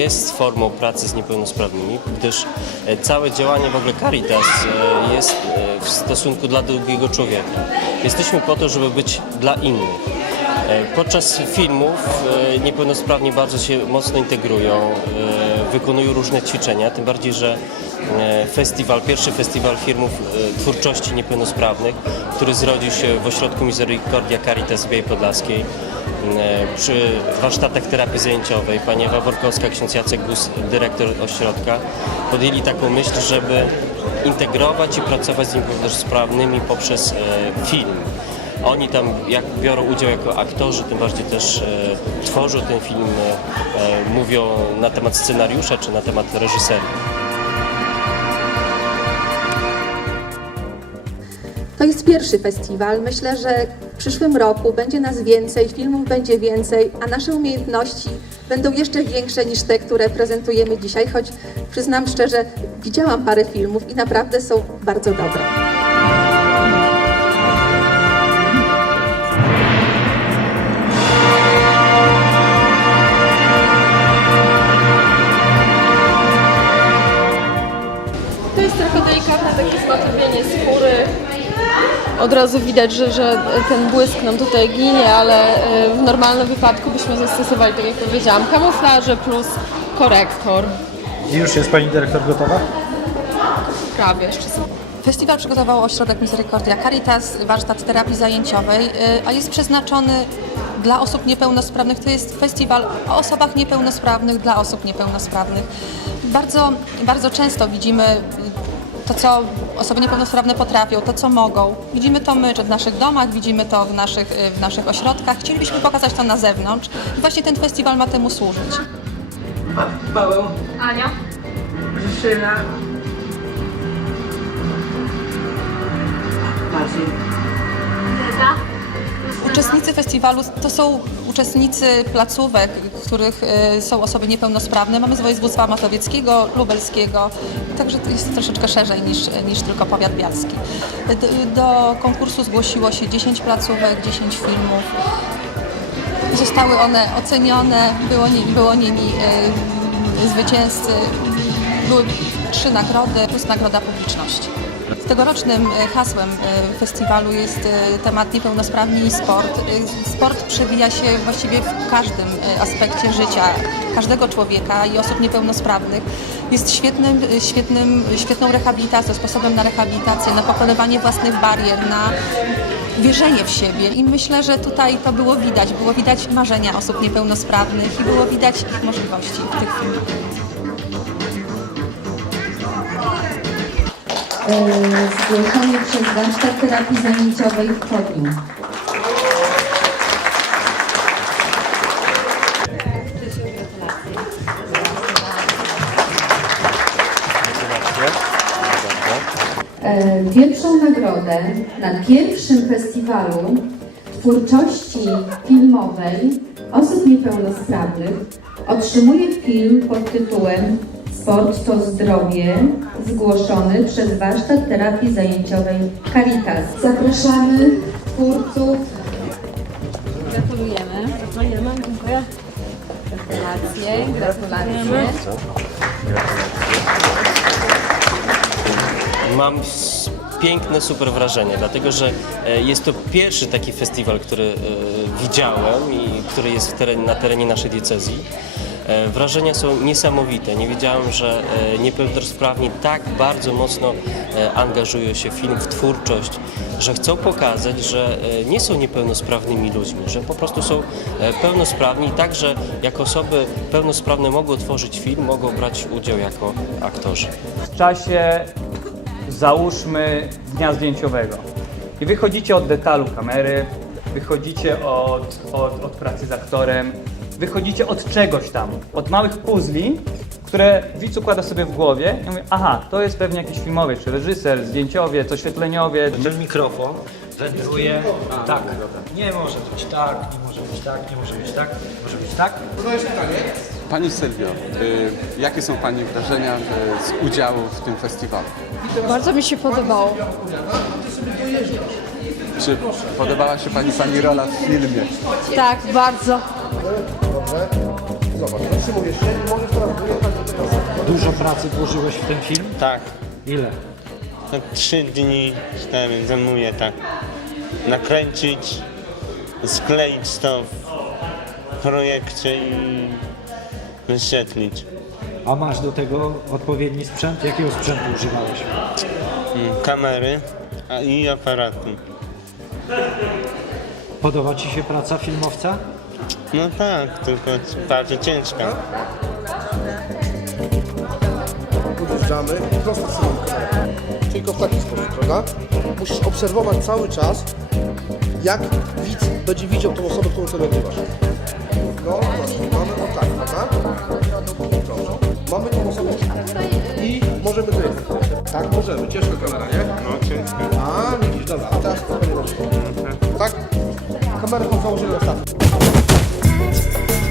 jest formą pracy z niepełnosprawnymi, gdyż e, całe działanie w ogóle Caritas e, jest e, w stosunku dla drugiego człowieka. Jesteśmy po to, żeby być dla innych. Podczas filmów niepełnosprawni bardzo się mocno integrują, wykonują różne ćwiczenia, tym bardziej, że festiwal, pierwszy festiwal filmów e, twórczości niepełnosprawnych, który zrodził się w ośrodku Misericordia Caritas w Białej Podlaskiej. E, Przy warsztatach terapii zajęciowej pani Ewa Workowska, ksiądz Jacek Gus, dyrektor ośrodka, podjęli taką myśl, żeby integrować i pracować z niepełnosprawnymi poprzez e, film. Oni tam jak biorą udział jako aktorzy, tym bardziej też e, tworzą ten film, mówią na temat scenariusza czy na temat reżyserii. To jest pierwszy festiwal. Myślę, że w przyszłym roku będzie nas więcej, filmów będzie więcej, a nasze umiejętności będą jeszcze większe niż te, które prezentujemy dzisiaj, choć przyznam szczerze, widziałam parę filmów i naprawdę są bardzo dobre. Od razu widać, że, że ten błysk nam tutaj ginie, ale y, w normalnym wypadku byśmy zastosowali, tak jak powiedziałam, kamuflaże plus korektor. I już jest pani dyrektor gotowa? Prawie jeszcze są. Festiwal przygotował ośrodek Misericordia Caritas, warsztat terapii zajęciowej, y, a jest przeznaczony dla osób niepełnosprawnych. To jest festiwal o osobach niepełnosprawnych dla osób niepełnosprawnych. Bardzo, bardzo często widzimy to, co osoby niepełnosprawne potrafią, to, co mogą. Widzimy to my, czy w naszych domach, widzimy to w naszych, y, w naszych ośrodkach. Chcielibyśmy pokazać to na zewnątrz i właśnie ten festiwal ma temu służyć. Paweł, Ania? Justyna, Maciej. Uczestnicy festiwalu to są uczestnicy placówek, których y, są osoby niepełnosprawne. Mamy z województwa mazowieckiego, lubelskiego, także to jest troszeczkę szerzej niż, niż tylko powiat bialski. Do, konkursu zgłosiło się 10 placówek, 10 filmów. Zostały one ocenione, było, było nimi y, zwycięzcy. Były trzy nagrody plus nagroda publiczności. Tegorocznym e, hasłem e, festiwalu jest e, temat niepełnosprawni i sport. Sport przewija się właściwie w każdym aspekcie życia każdego człowieka i osób niepełnosprawnych. Jest świetnym, świetnym, świetną rehabilitacją, sposobem na rehabilitację, na pokonywanie własnych barier, na wierzenie w siebie i myślę, że tutaj to było widać. Było widać marzenia osób niepełnosprawnych i było widać ich możliwości w tych filmach. Zgłoszony przez warsztat terapii zajęciowej w Chodniu. E, Pierwszą nagrodę na pierwszym festiwalu twórczości filmowej osób niepełnosprawnych otrzymuje film pod tytułem Sport to zdrowie, zgłoszony przez warsztat terapii zajęciowej Caritas. Zapraszamy twórców. Gratulujemy. Gratulujemy, dziękuję. Gratulacje, gratulacje. Mam piękne, super wrażenie, dlatego że e, jest to pierwszy taki festiwal, który e, widziałem i który jest w terenie, na terenie naszej diecezji. E, Wrażenia są niesamowite. Nie wiedziałem, że e, niepełnosprawni tak bardzo mocno e, angażują się w film, w twórczość, że chcą pokazać, że nie są niepełnosprawnymi ludźmi, że po prostu są pełnosprawni i także jako osoby pełnosprawne mogą tworzyć film, mogą brać udział jako aktorzy. w czasie załóżmy dnia zdjęciowego. I wychodzicie od detalu kamery, wychodzicie od, od, od pracy z aktorem, wychodzicie od czegoś tam, od małych puzli, które widz układa sobie w głowie i mówi, aha, to jest pewnie jakiś filmowiec, czy reżyser, zdjęciowiec, oświetleniowiec. Ten mikrofon wędruje tak. Nie może być tak, nie może być tak, nie może być tak, może być tak. Pani Sylwio, y, jakie są Pani wrażenia y, z udziału w tym festiwalu? Bardzo mi się podobało. Czy podobała się Pani Pani rola w filmie? Tak, bardzo. Dobrze? zobacz, możesz teraz wyjechać do tego Dużo pracy włożyłeś w ten film? Tak, Ile? to trzy dni, cztery zajmuje tak. Nakręcić, skleić to w projekcie i wyświetlić. A masz do tego odpowiedni sprzęt? Jakiego sprzętu używałeś? Mm, Kamery i aparatu. Podoba Ci się praca filmowca? No tak, tylko bardzo ciężka. podjeżdżamy i prosto w kamerę. Tylko w taki sposób, prawda? Musisz obserwować cały czas, jak widz będzie widział tą osobę, którą ty nagrywasz. No, właśnie, mamy o tak, prawda? Dobrze. Mamy tą osobę i możemy tutaj. Tak, możemy. Ciężka kamera, nie? No ciężka. A, widzisz, dobra. A teraz spokojnie. Tak? Kamerę mam założoną na statyw. eyes.